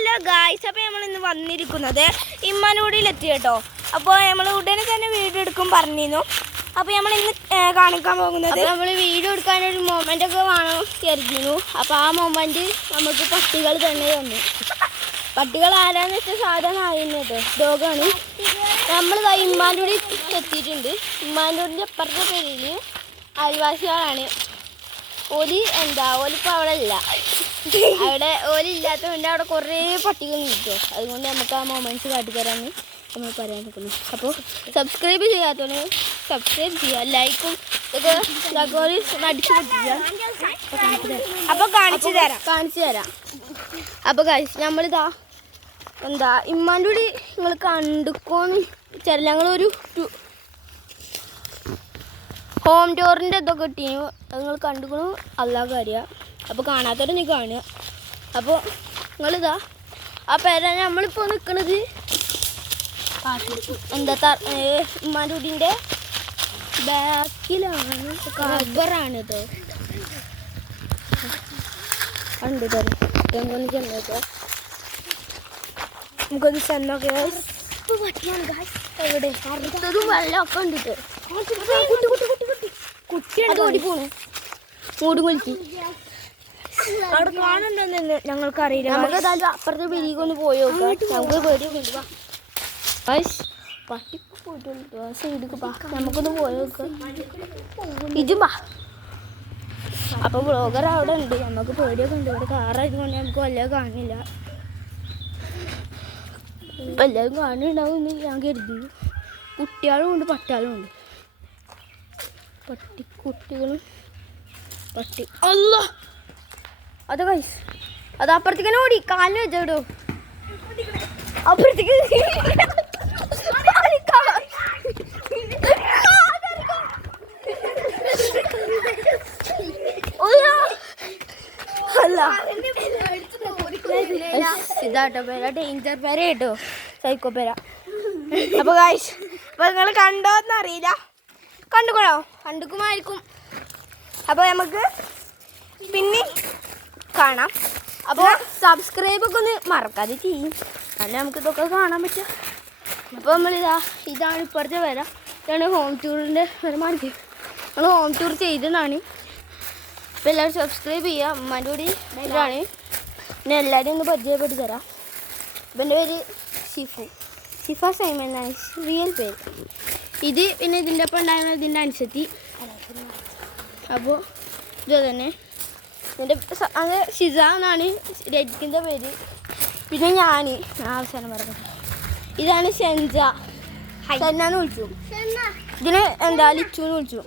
Hello guys, അപ്പോൾ നമ്മൾ ഇന്ന് വന്നിരിക്കുന്നത് ഇമ്മാനൂടിയിലെത്തി കേട്ടോ. അപ്പോൾ നമ്മൾ ഉടനെ തന്നെ വീഡിയോ എടുക്കും പറഞ്ഞിരുന്നു. അപ്പോൾ നമ്മൾ ഇന്ന് കാണിക്കാൻ പോകുന്നത് നമ്മൾ വീഡിയോ എടുക്കാനൊരു മൊമെൻ്റൊക്കെ വേണം കരുതിയിരുന്നു. അപ്പോൾ ആ മൊമെൻ്റ് നമുക്ക് പട്ടികൾ തന്നെ തന്നു. പട്ടികൾ ആരാന്ന് വെച്ചാൽ സാധാരണ ആയിരുന്നത് ഡോഗാണ്. നമ്മൾ ഇമ്മാനൂടി എത്തിയിട്ടുണ്ട്. ഇമ്മാനൂടിൻ്റെ അപ്പുറത്തെ പേരിൽ അയൽവാസികളാണ്. ഓലിപ്പോൾ അവിടെ ഇല്ല. അവിടെ ഓലില്ലാത്തതുകൊണ്ട് അവിടെ കുറേ പട്ടികൾ കിട്ടുമോ. അതുകൊണ്ട് നമുക്ക് ആ മൊമെൻറ്റ്സ് കാട്ടിത്തരാമെന്ന് നമ്മൾ പറയാൻ നിൽക്കുന്നു. അപ്പോൾ സബ്സ്ക്രൈബ് ചെയ്യാത്തവന് സബ്സ്ക്രൈബ് ചെയ്യുക, ലൈക്കും ഇതൊക്കെ അടിച്ചു പൊട്ടിക്കുക. അപ്പോൾ കാണിച്ചു തരാം. അപ്പോൾ കഴിച്ച് നമ്മളിതാ ഇമ്മാൻ്റെ കൂടി നിങ്ങൾ കണ്ടുക്കോന്ന് വെച്ചാൽ ഞങ്ങളൊരു ഹോം ടൂറിൻ്റെ ഇതൊക്കെ കിട്ടീനു. അത് നിങ്ങൾ കണ്ടുക്കണു അല്ലാതെ കാര്യമാണ്. അപ്പോൾ കാണാത്തവരെ നീ കാണുക. അപ്പോൾ നിങ്ങളിതാ ആ പേര നമ്മളിപ്പോൾ നിൽക്കുന്നത് ഉമ്മാൻ്റെ കുട്ടീൻ്റെ ബാക്കിലാണ്. റബ്ബറാണിത്. ഉണ്ട് നമുക്കൊന്ന് ചെന്നോക്കാം. നമുക്കൊന്ന് ചെന്നോക്കെ. എവിടെ അടുത്തതും വെള്ളമൊക്കെ ഉണ്ട്. കുട്ടിയാണ് ഓടിപ്പോണു. മൂട് കുളിച്ച് അവിടെ കാണുന്നുണ്ടെന്ന് ഞങ്ങൾക്കറിയില്ല. നമുക്ക് അപ്പുറത്തെ പെരിക്കൊന്ന് പോയി നോക്കാം. നമുക്ക് പേടിയൊക്കെ പട്ടി പോയിട്ടുണ്ട്. സൈഡിക്ക് നമുക്കൊന്ന് പോയി നോക്കാം. ഇതും പാ. അപ്പോൾ ബ്ലോഗർ അവിടെ ഉണ്ട്. നമുക്ക് പേടിയൊക്കെ ഉണ്ട്. ഇവിടെ കാറായതുകൊണ്ട് നമുക്ക് വല്ലതും കാണില്ല. ഇപ്പം എല്ലാവരും കാണുന്നുണ്ടാവും എന്ന് ഞാൻ കരുതുന്നു. കുട്ടികളും ഉണ്ട് പട്ടികളും ഉണ്ട്. കുട്ടികളും പട്ടി അല്ല അത് കൈസ് അത് അപ്പുറത്തേക്ക് ഓടി കാലിന് വെച്ചോ. അപ്പുറത്തേക്ക് ഇതാട്ടോ പേര, ഡേഞ്ചർ പേര കേട്ടോ, സൈക്കോ പേര. അപ്പോൾ ഗൈസ്, അപ്പോൾ നിങ്ങൾ കണ്ടോന്നറിയില്ല. കണ്ടുക്കുമായിരിക്കും. അപ്പോൾ നമുക്ക് പിന്നെ കാണാം. അപ്പോൾ സബ്സ്ക്രൈബൊക്കെ ഒന്ന് മറക്കാതെ ചെയ്യും, അല്ല നമുക്ക് ഇതൊക്കെ കാണാൻ പറ്റുക. അപ്പോൾ ഇതാണ് ഇപ്പോഴത്തെ വര. ഇതാണ് ഹോം ടൂറിൻ്റെ മാർക്ക്. നമ്മൾ ഹോം ടൂർ ചെയ്തതാണ്. അപ്പോൾ എല്ലാവരും സബ്സ്ക്രൈബ് ചെയ്യുക. ഉമ്മാൻ്റെ കൂടി ഇതാണ്. പിന്നെ എല്ലാവരും ഒന്ന് പരിചയപ്പെട്ട് തരാം. അപ്പം എൻ്റെ പേര് ഷിഫ സൈമൻ എന്നാണ് റിയൽ പേര്. ഇത് പിന്നെ ഇതിൻ്റെ ഒപ്പം ഉണ്ടായിരുന്ന ഇതിൻ്റെ അനുസരിച്ച്. അപ്പോൾ ഇത് തന്നെ എൻ്റെ അത് ഷിസ എന്നാണ് രജിക്കിൻ്റെ പേര്. പിന്നെ ഞാൻ അവസാനം പറഞ്ഞത് ഇതാണ് സെന്നാന്ന് വിളിച്ചു. ഇതിന് ലിച്ചുന്ന് വിളിച്ചു.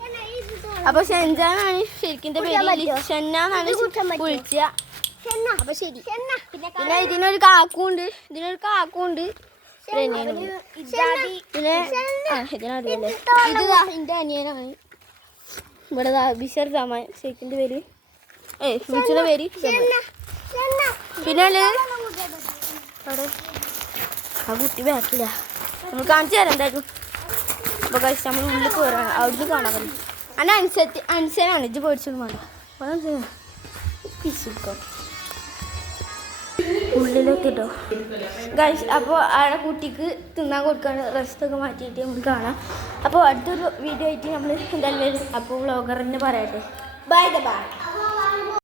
അപ്പോൾ ഷെൻജാന്നാണ് ശരിക്കിൻ്റെ പേര്. ഷെന്നാന്നാണ് വിളിച്ച. അപ്പോൾ ശരി. പിന്നെ ഇതിനൊരു കാക്കുണ്ട്. പിന്നെ ഇതിനറിയല്ലേ, ഇത് എൻ്റെ അനിയനാണ്. ഇവിടെ ബിഷർ ജമാൻ ഷെയ്ഖിൻ്റെ പേര്, വിളിച്ചിൻ്റെ പേര്. പിന്നെ അവിടെ ആ കുട്ടി ബാക്കില്ല, നമ്മൾ കാണിച്ചു തരാം എന്തായാലും. അപ്പോൾ കഴിച്ച് നമ്മൾ ഉള്ളിൽ കയറാണ്. അവിടുന്ന് കാണാൻ പറ്റും. അതിന് അനുസരിച്ചാണ് ഇത് പേടിച്ചൊന്നും വേണ്ട. പിടിച്ചെടുക്കാം ഉള്ളിലെത്തിട്ടോ ഗൈസ്. അപ്പോൾ അവിടെ കുട്ടിക്ക് തിന്നാൻ കൊടുക്കാൻ റെസ്റ്റൊക്കെ മാറ്റിയിട്ട് നമുക്ക് കാണാം. അപ്പോൾ അടുത്തൊരു വീഡിയോ ആയിട്ട് നമ്മൾ എന്തായാലും വരും. അപ്പോൾ വ്ളോഗറിന് പറയട്ടെ ബൈ.